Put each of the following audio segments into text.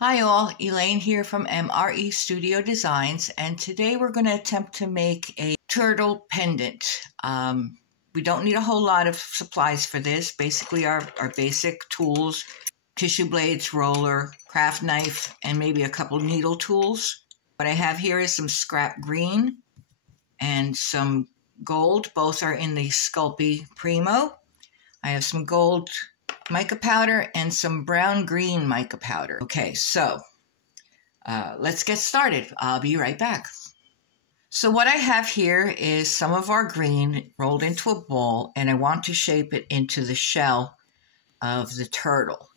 Hi all, Elaine here from MRE Studio Designs, and today we're going to attempt to make a turtle pendant. We don't need a whole lot of supplies for this. Basically our basic tools, tissue blades, roller, craft knife, and maybe a couple needle tools. What I have here is some scrap green and some gold. Both are in the Sculpey Primo. I have some gold mica powder and some brown green mica powder. Okay, so let's get started. I'll be right back. So what I have here is some of our green rolled into a ball, and I want to shape it into the shell of the turtle.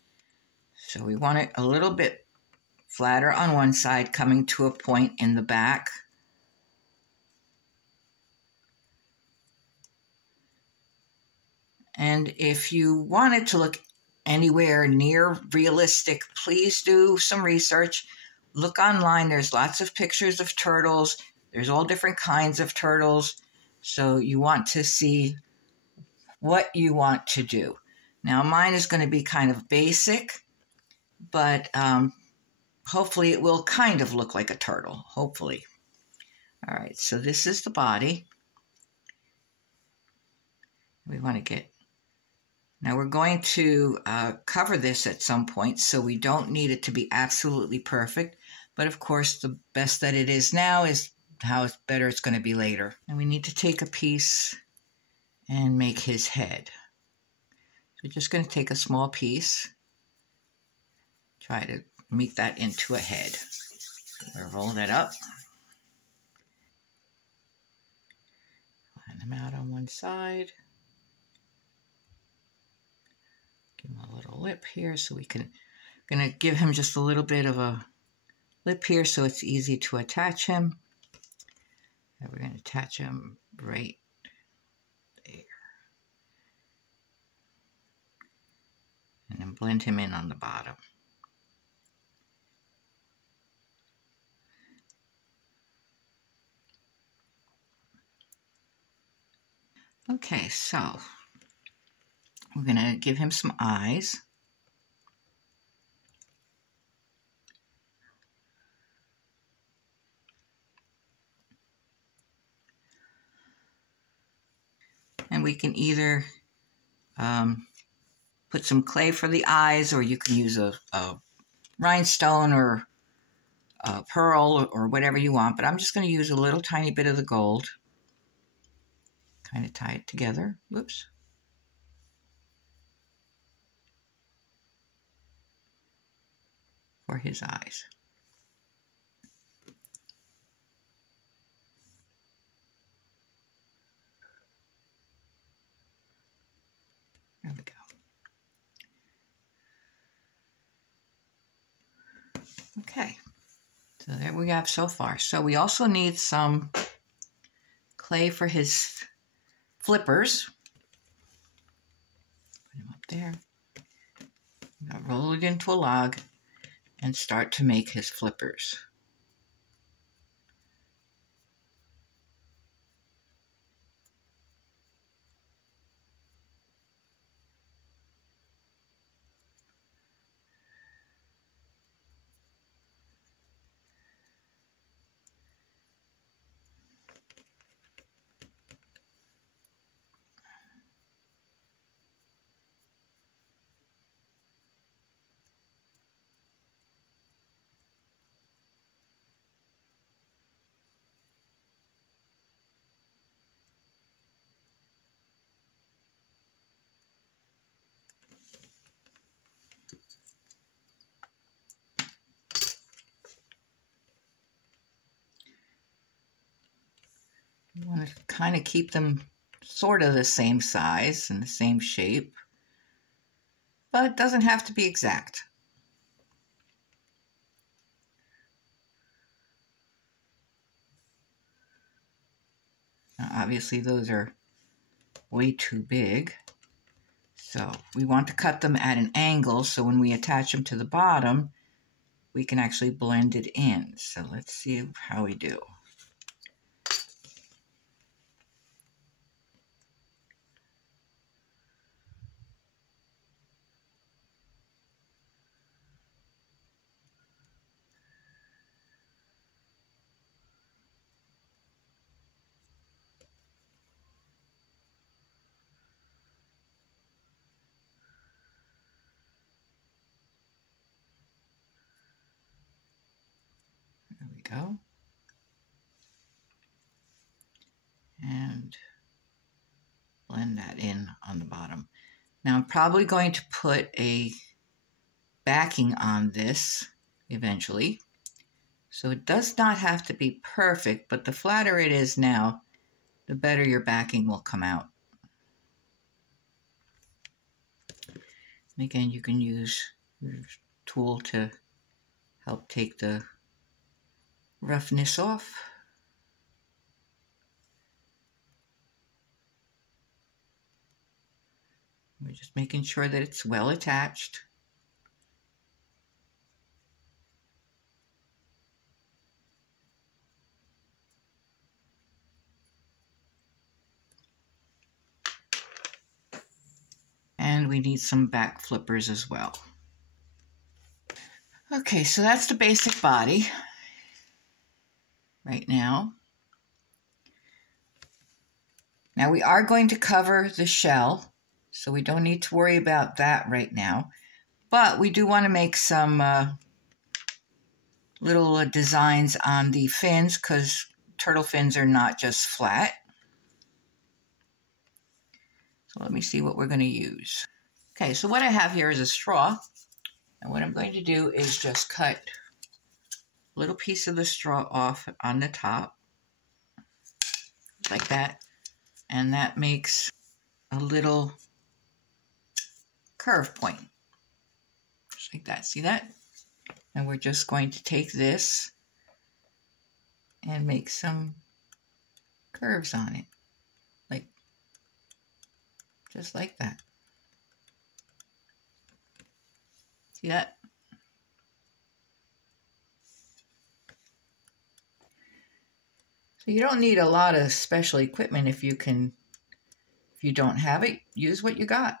So we want it a little bit flatter on one side, coming to a point in the back. And if you want it to look anywhere near realistic, please do some research. Look online. There's lots of pictures of turtles. There's all different kinds of turtles. So you want to see what you want to do. Now mine is going to be kind of basic, but hopefully it will kind of look like a turtle, hopefully. All right, so this is the body. We want to get... Now we're going to cover this at some point, so we don't need it to be absolutely perfect. But of course, the best that it is now is how better it's going to be later. And we need to take a piece and make his head. So we're just going to take a small piece, try to make that into a head. So we'll roll that up. Line them out on one side. Give him a little lip here so we can... Going to give him just a little bit of a lip here so it's easy to attach him. And we're going to attach him right there. And then blend him in on the bottom. Okay, so we're going to give him some eyes. And we can either put some clay for the eyes, or you can use a rhinestone or a pearl or whatever you want. But I'm just going to use a little tiny bit of the gold. Kind of tie it together. Whoops. For his eyes. There we go. Okay, so there we have so far. So we also need some clay for his flippers. Put him up there. Now roll it into a log and start to make his flippers. You want to kind of keep them sort of the same size and the same shape, but it doesn't have to be exact. Now, obviously those are way too big, so we want to cut them at an angle so when we attach them to the bottom we can actually blend it in. So let's see how we do. go. And blend that in on the bottom. Now I'm probably going to put a backing on this eventually. So it does not have to be perfect, but the flatter it is now, the better your backing will come out. And again, you can use your tool to help take the roughness off. We're just making sure that it's well attached. And we need some back flippers as well. Okay, so that's the basic body right now. Now we are going to cover the shell, so we don't need to worry about that right now. But we do want to make some little designs on the fins, because turtle fins are not just flat. So let me see what we're going to use. Okay, so what I have here is a straw. And what I'm going to do is just cut a little piece of the straw off on the top, like that. And that makes a little curve point, just like that. See that? And we're just going to take this and make some curves on it, like just like that. See that? So you don't need a lot of special equipment if you don't have it, use what you got.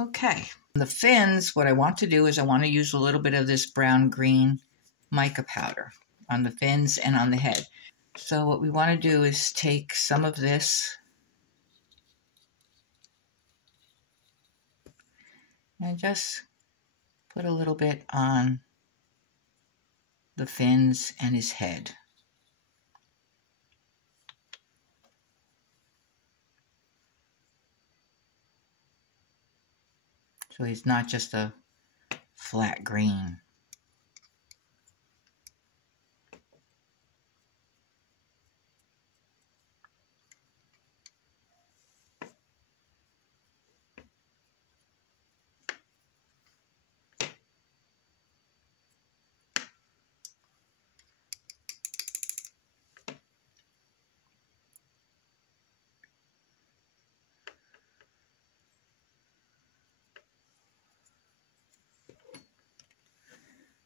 Okay, the fins, what I want to do is I want to use a little bit of this brown-green mica powder on the fins and on the head. So what we want to do is take some of this and just put a little bit on the fins and his head. So he's not just a flat green.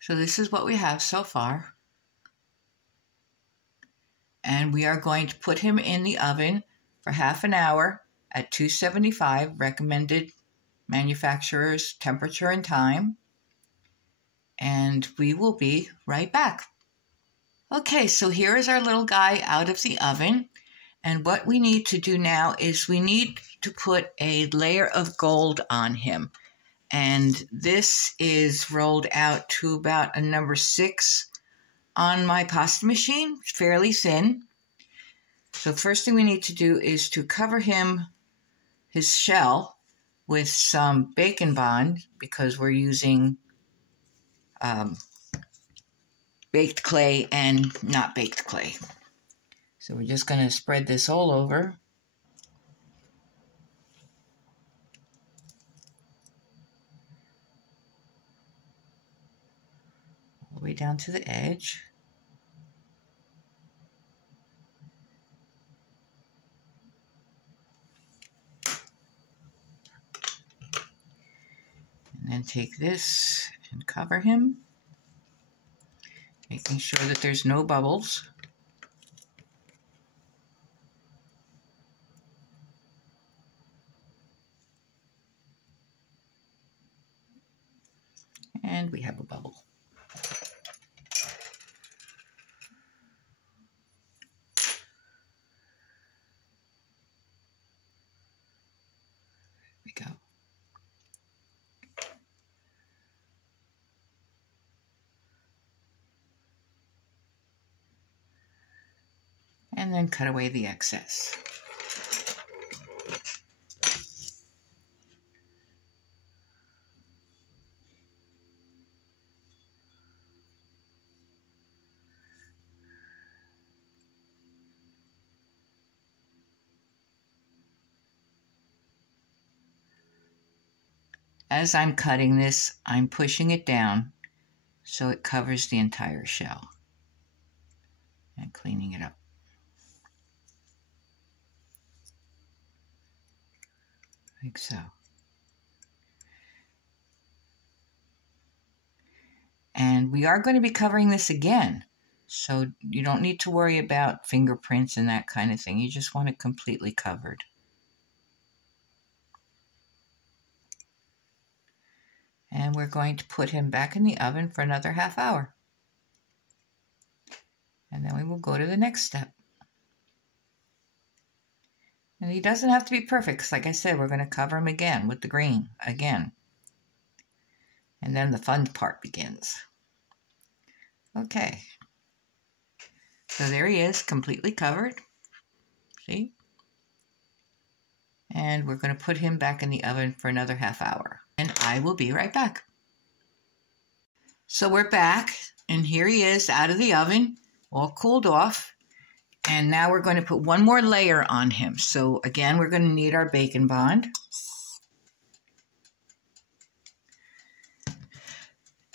So this is what we have so far. And we are going to put him in the oven for half an hour at 275, recommended manufacturer's temperature and time. And we will be right back. Okay, so here is our little guy out of the oven. And what we need to do now is we need to put a layer of gold on him. And this is rolled out to about a number 6 on my pasta machine, fairly thin. So the first thing we need to do is to cover his shell, with some bacon bond, because we're using baked clay and not baked clay. So we're just going to spread this all over. All the way down to the edge. And then take this and cover him. making sure that there's no bubbles. And we have a bubble. There we go. And then cut away the excess. As I'm cutting this, I'm pushing it down so it covers the entire shell and cleaning it up. Like so. And we are going to be covering this again, so you don't need to worry about fingerprints and that kind of thing. You just want it completely covered. And we're going to put him back in the oven for another half hour. And then we will go to the next step. And he doesn't have to be perfect, because like I said, we're going to cover him again with the green again. And then the fun part begins. Okay. So there he is, completely covered. See? And we're going to put him back in the oven for another half hour. And I will be right back. So we're back, and here he is out of the oven, all cooled off. And now we're going to put one more layer on him. So again, we're going to need our bacon bond.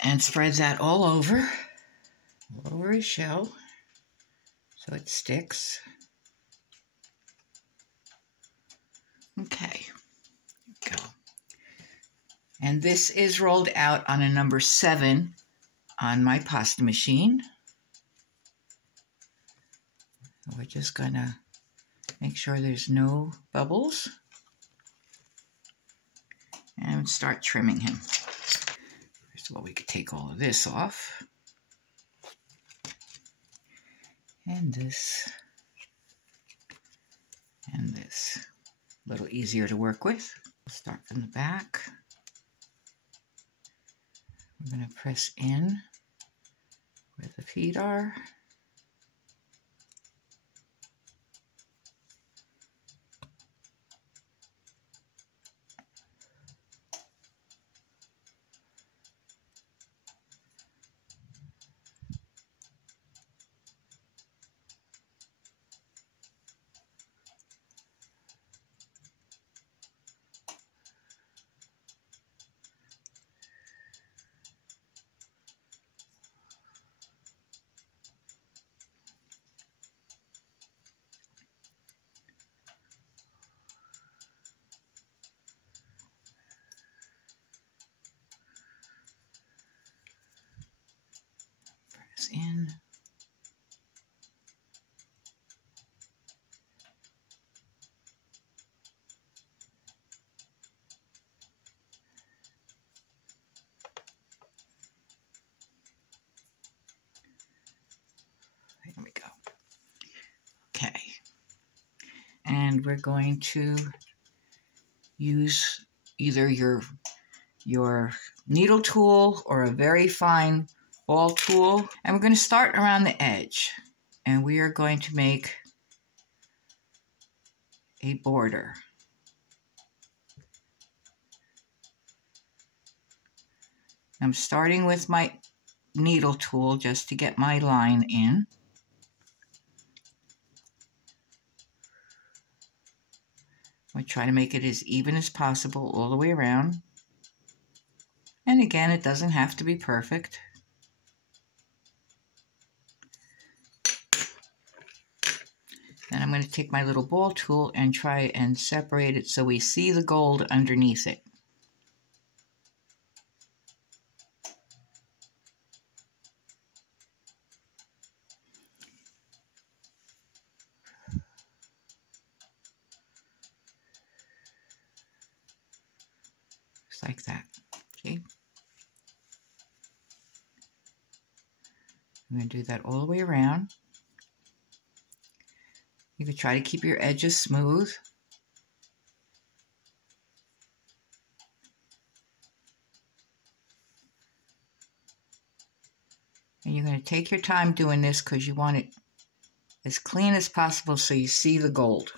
And spread that all over his shell so it sticks. Okay, go. And this is rolled out on a number 7 on my pasta machine. We're just gonna make sure there's no bubbles and start trimming him. First of all, we could take all of this off. And this. And this. A little easier to work with. We'll start from the back. We're going to press in where the feet are. In. There we go. Okay. And we're going to use either your needle tool or a very fine ball tool, and we're going to start around the edge, and we are going to make a border. I'm starting with my needle tool just to get my line in. I try to make it as even as possible all the way around. And again, it doesn't have to be perfect. Then I'm going to take my little ball tool and try and separate it so we see the gold underneath it. Just like that. See? I'm going to do that all the way around. You can try to keep your edges smooth. And you're going to take your time doing this because you want it as clean as possible so you see the gold.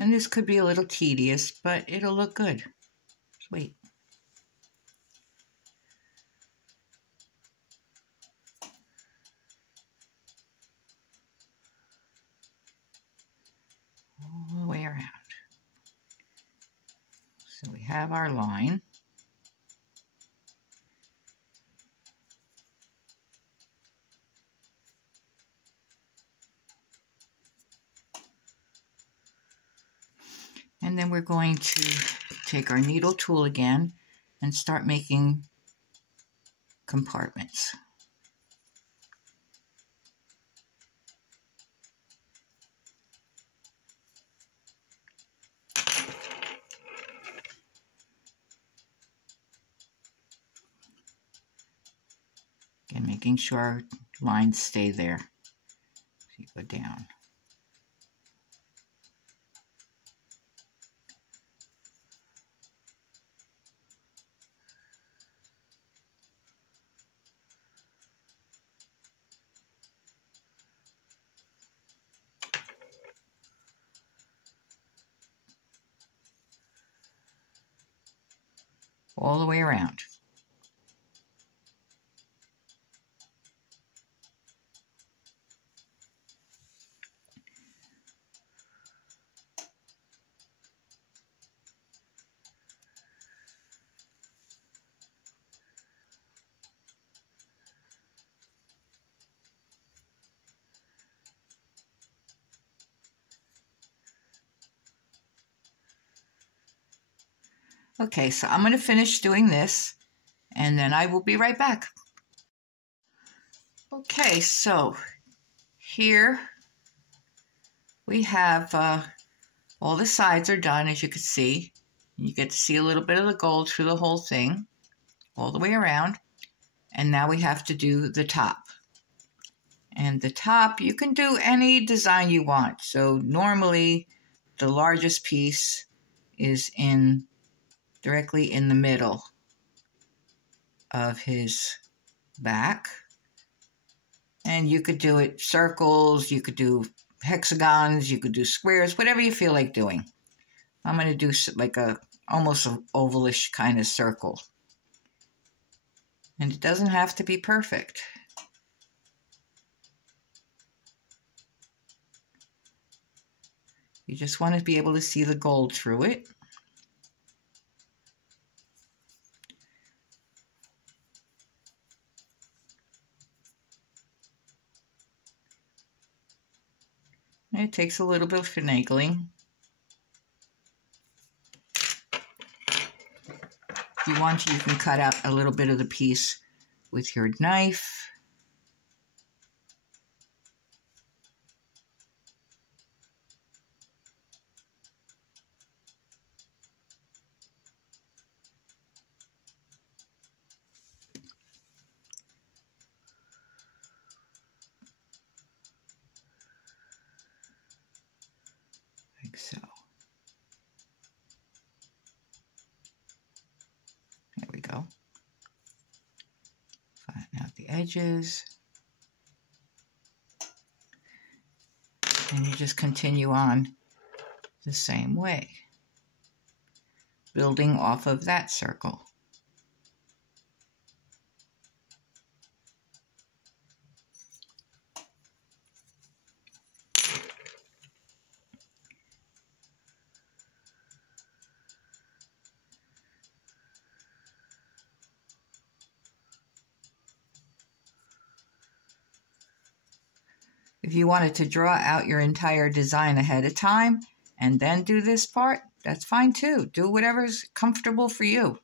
And this could be a little tedious, but it'll look good. Just wait. All the way around. So we have our line. And then we're going to take our needle tool again and start making compartments. And making sure our lines stay there. So you go down. All the way around. Okay, so I'm going to finish doing this, and then I will be right back. Okay, so here we have all the sides are done, as you can see. You get to see a little bit of the gold through the whole thing, all the way around. And now we have to do the top. And the top, you can do any design you want. So normally, the largest piece is directly in the middle of his back. And you could do it circles, you could do hexagons, you could do squares, whatever you feel like doing. I'm going to do like almost an ovalish kind of circle. And it doesn't have to be perfect. You just want to be able to see the gold through it. And it takes a little bit of finagling. If you want to, you can cut out a little bit of the piece with your knife. Like so. There we go. Flatten out the edges. And you just continue on the same way, building off of that circle. If you wanted to draw out your entire design ahead of time and then do this part, that's fine too. Do whatever's comfortable for you.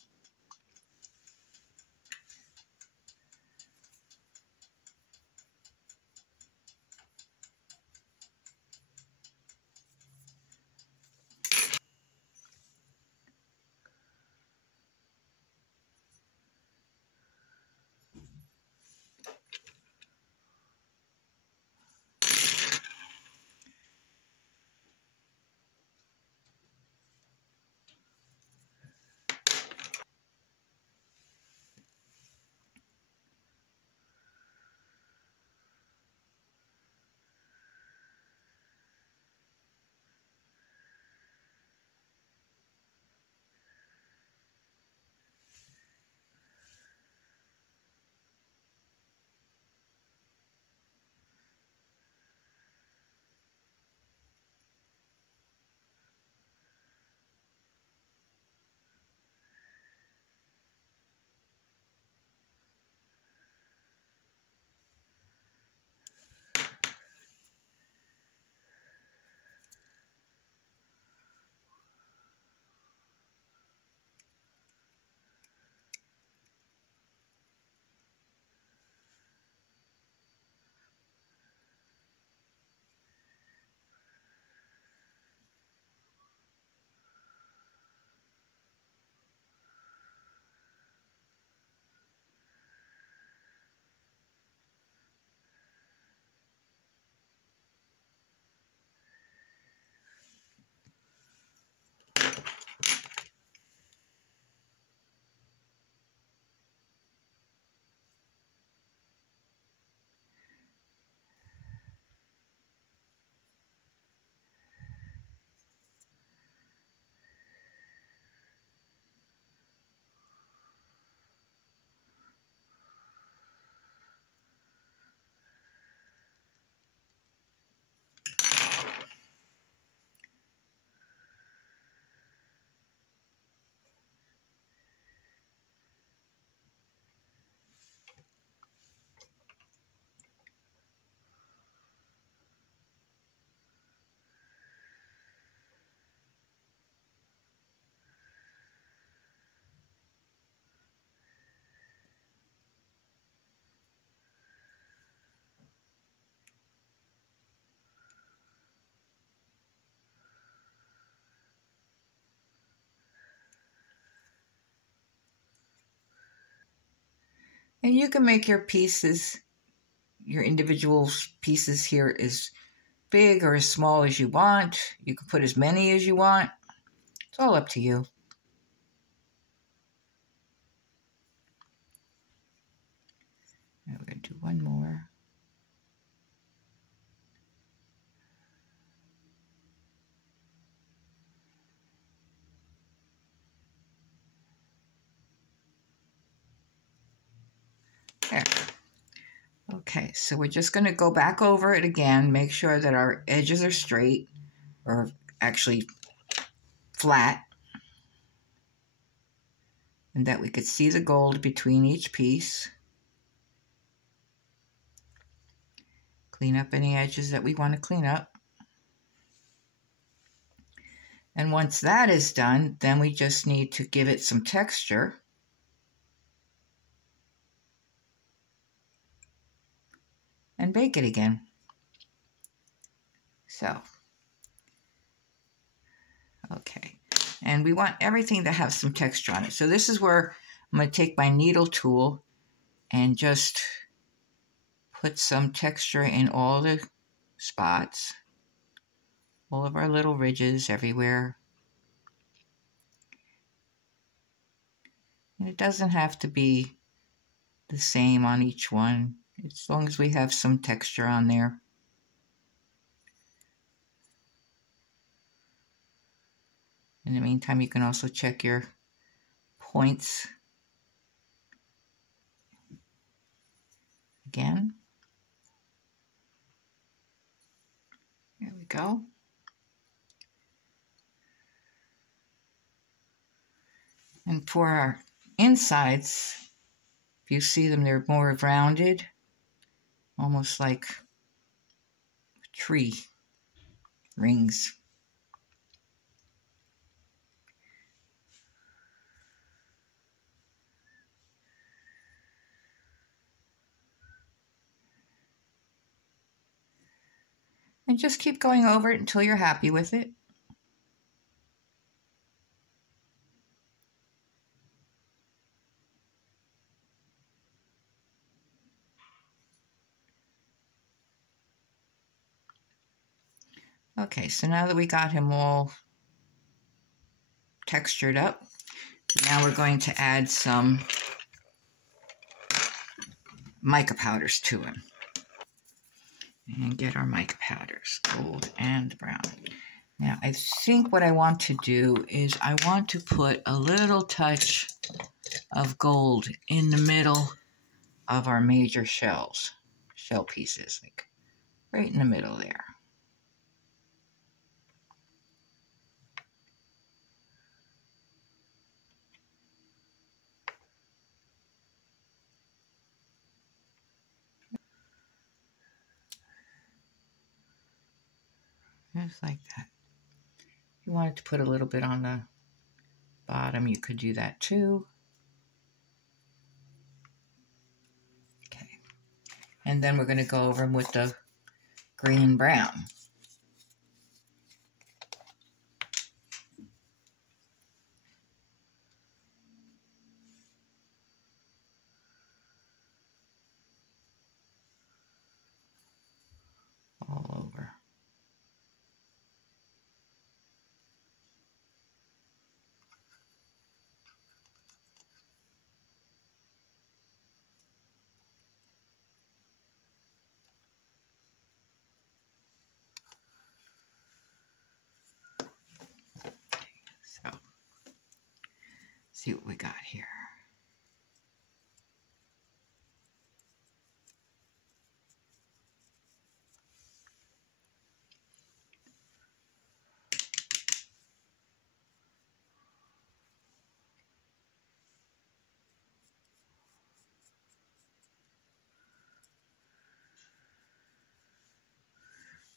And you can make your pieces, your individual pieces here, as big or as small as you want. You can put as many as you want. It's all up to you. Now we're going to do one more. There. Okay, so we're just going to go back over it again, make sure that our edges are straight, or actually flat, and that we could see the gold between each piece. Clean up any edges that we want to clean up. And once that is done, then we just need to give it some texture. And bake it again. So, okay. And we want everything to have some texture on it. So this is where I'm going to take my needle tool and just put some texture in all the spots, all of our little ridges everywhere. And it doesn't have to be the same on each one, as long as we have some texture on there. In the meantime, you can also check your points again. There we go. And for our insides, if you see them, they're more rounded, almost like tree rings. And just keep going over it until you're happy with it. Okay, so now that we got him all textured up, now we're going to add some mica powders to him. And get our mica powders, gold and brown. Now, I think what I want to do is I want to put a little touch of gold in the middle of our major shell pieces, like right in the middle there. Just like that. If you wanted to put a little bit on the bottom, you could do that too. Okay. And then we're going to go over them with the green brown. All over. So, see what we got here.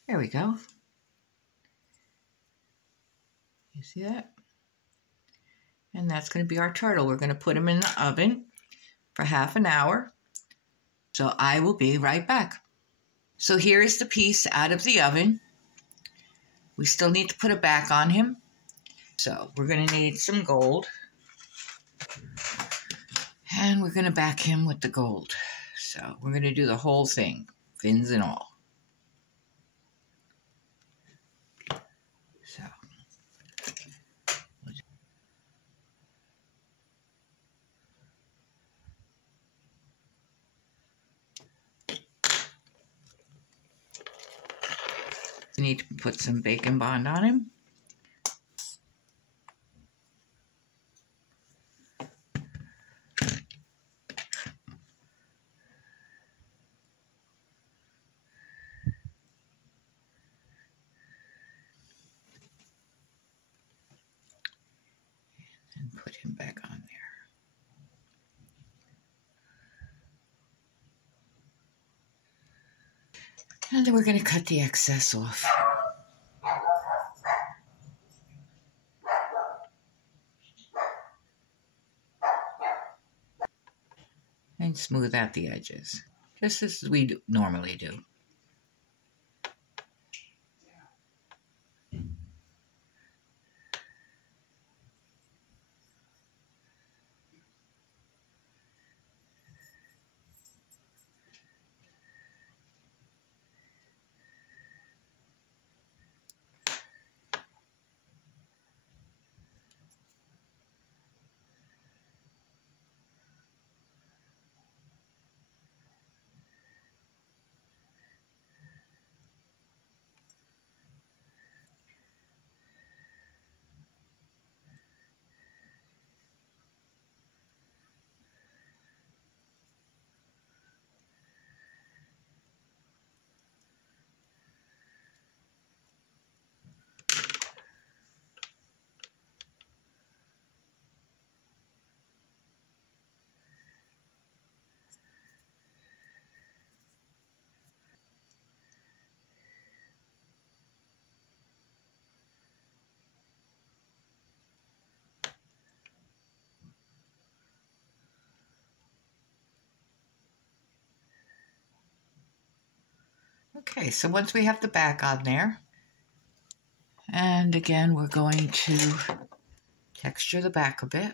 There we go. You see that? And that's going to be our turtle. We're going to put him in the oven for half an hour. So I will be right back. So here is the piece out of the oven. We still need to put it back on him. So we're going to need some gold. And we're going to back him with the gold. So we're going to do the whole thing, fins and all. So we need to put some bacon bond on him. And put him back on there. And then we're going to cut the excess off. And smooth out the edges, just as we normally do. Okay, so once we have the back on there, and again, we're going to texture the back a bit.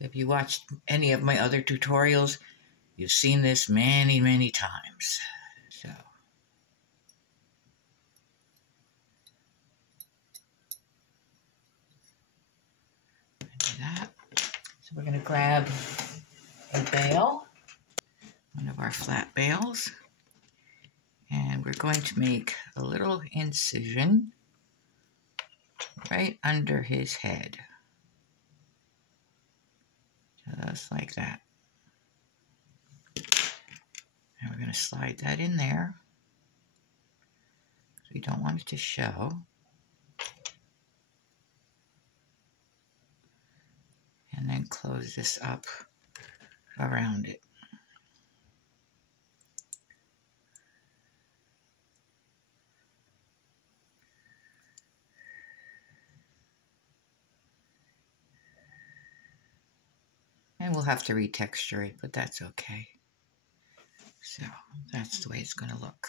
If you watched any of my other tutorials, you've seen this many, many times. So do that. So we're going to grab a bale, one of our flat bales, and we're going to make a little incision right under his head. Just like that. And we're going to slide that in there. We don't want it to show. And then close this up around it. And we'll have to retexture it, but that's okay. So that's the way it's going to look.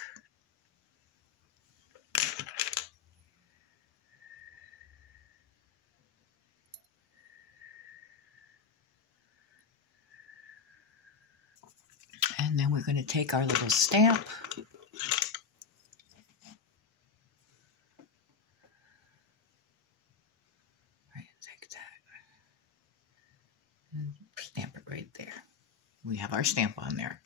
And then we're going to take our little stamp. Right, like that. And stamp it right there. We have our stamp on there.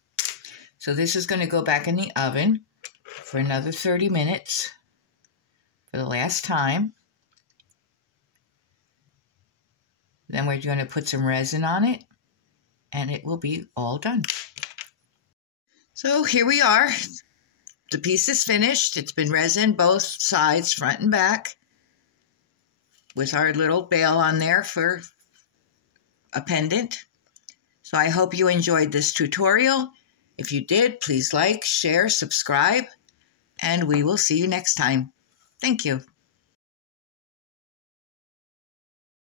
So this is going to go back in the oven for another 30 minutes for the last time. Then we're going to put some resin on it, and it will be all done. So here we are. The piece is finished. It's been resin both sides, front and back, with our little bale on there for a pendant. So I hope you enjoyed this tutorial. If you did, please like, share, subscribe, and we will see you next time. Thank you.